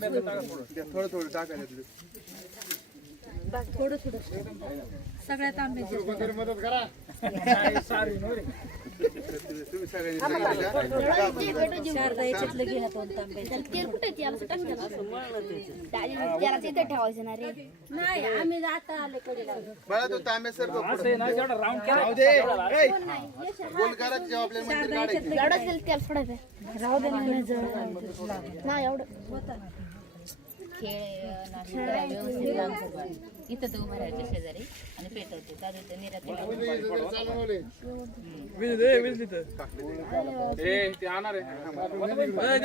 थोडं थोडं टाकायचं थोडं थोडं सगळ्यात आंब्याची मदत करा तुम्ही सगळ्यांनी शारदा याच्यातलं घे दोन तांबे ठेवायचं ना रे नाही आम्ही आता आले कडे बळा तो तांबे सर राऊंड गोल करा जेव्हा आपल्याला मंदिर काढायचं एवढंच तेल सोडायचं राहू दे ना नाही एवढं इथं तो उभारायच्या शेजारी आणि पेटवते दादू निरात ते आणणार आहे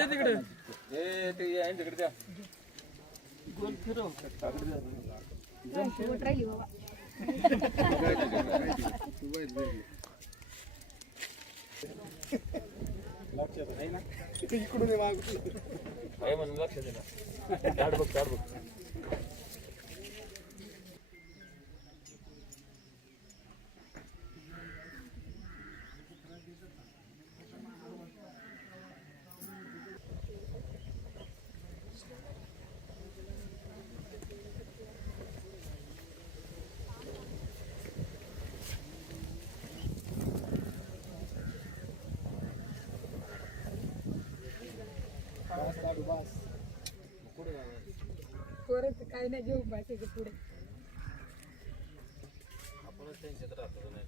तिकडे ते यांच्याकडे द्या गोल फिरव राहिली बाबा लक्षात नाही ना इकडून म्हणून लक्षात आहे ना काढ बघ काही नाही घेऊ बायचं पुढे आपणच टेन्शन राहतो नाही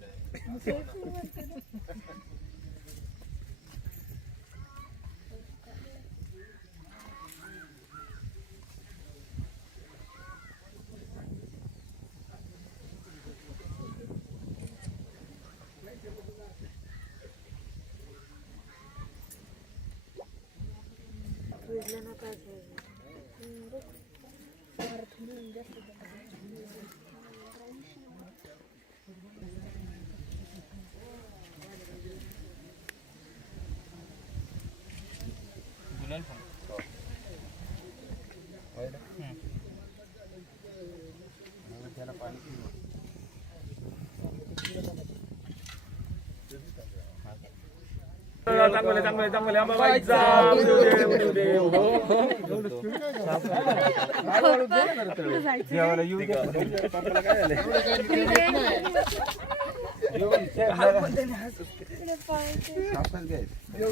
चांगले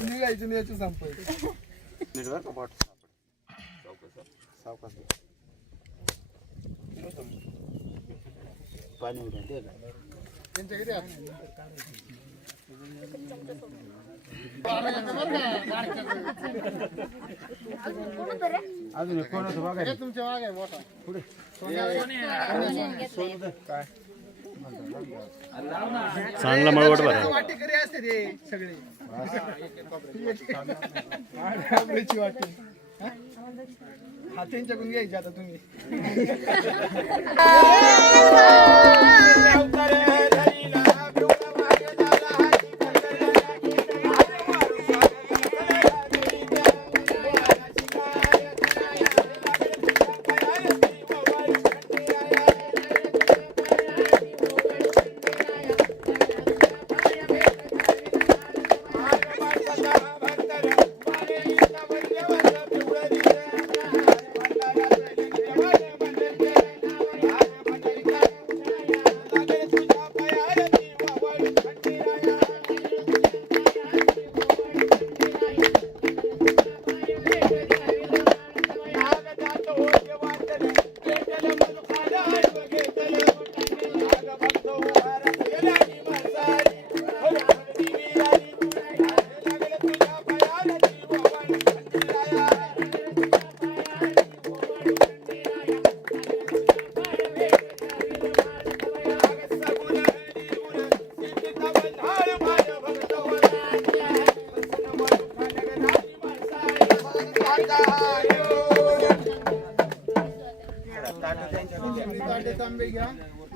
निघायचं नाही याचं संपायचं पाणी त्यांच्याकडे अजून कोण होतं बघा तुमच्या मागे मोठा पुढे चांगला मळवट बरं वाटेकरी असते ते सगळे वाटी हा त्यांच्याकडून घ्यायचे आता तुम्ही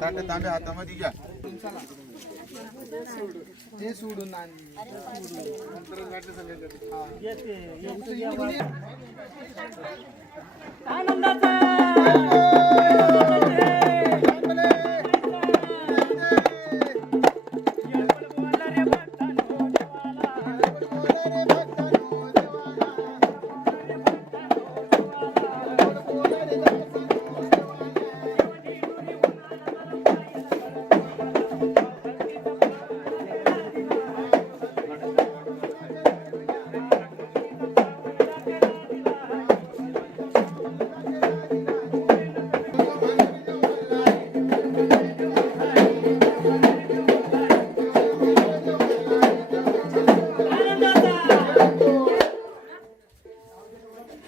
तांबे तांबे हातामध्ये घ्या हे सोडून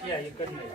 या इकडनं